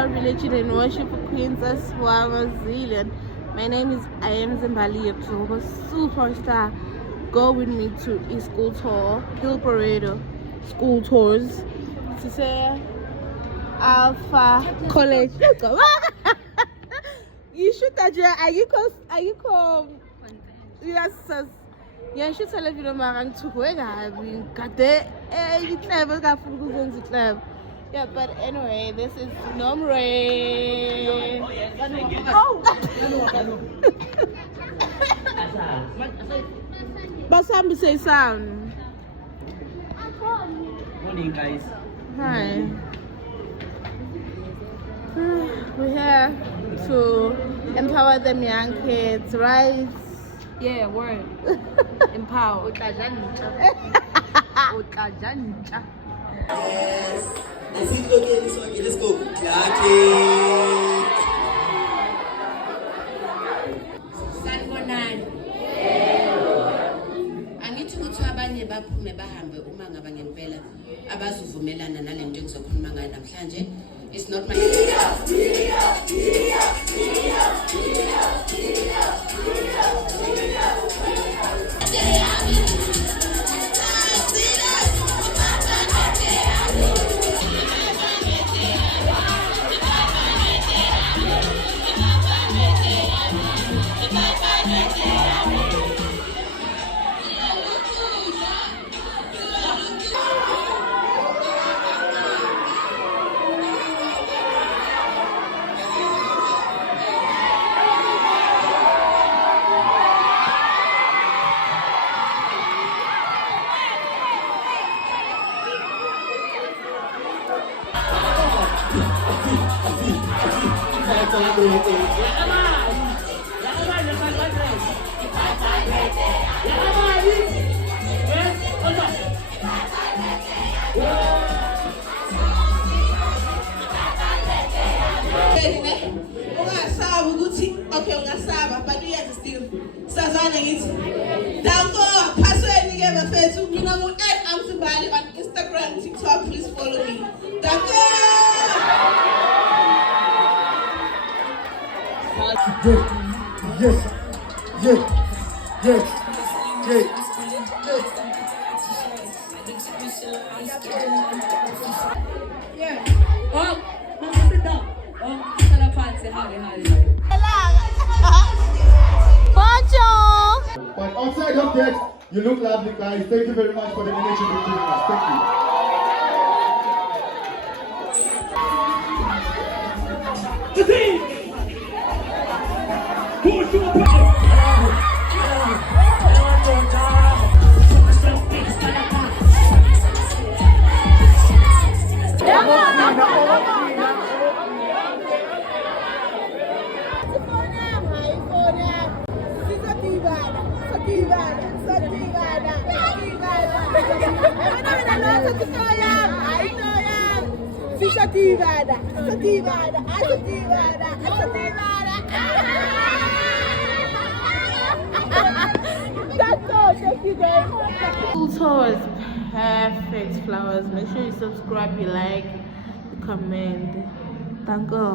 our religion and worship Princess Swamazilian. My name is I am Zimbali October Superstar. Go with me to a school tour, Hill Parade school tours. To say Alpha College. You should tell you, are you come? Yes, yeah, you should tell if you don't marang to go. I mean, got there, you clever, got from club. Yeah, but anyway, this is Nomre. Oh! But some say sound. Morning, guys. Hi. We're here to empower them young kids, right? Yeah, word. Empower. Yes. Is it okay? This one, let's go. Sanibonani. Angithi ukuthi abanye baphume bahambe uma ngaba ngempela abazuvumelana nalento engizokhuluma ngayo namhlanje. It's not my Okay, ungasaba, but we understand. Sazana ngithi. Danko, password ngeke bafethu. Mina ngu@amsibali on Instagram, TikTok, please follow me. Danko! Yeah. Oh, mama sit down. Oh, Salapansi, howdy. But outside of that, you look lovely, guys. Thank you very much for the energy you're giving us. Thank School tour is perfect. Flowers. Make sure you subscribe, you like, you comment. Thank you.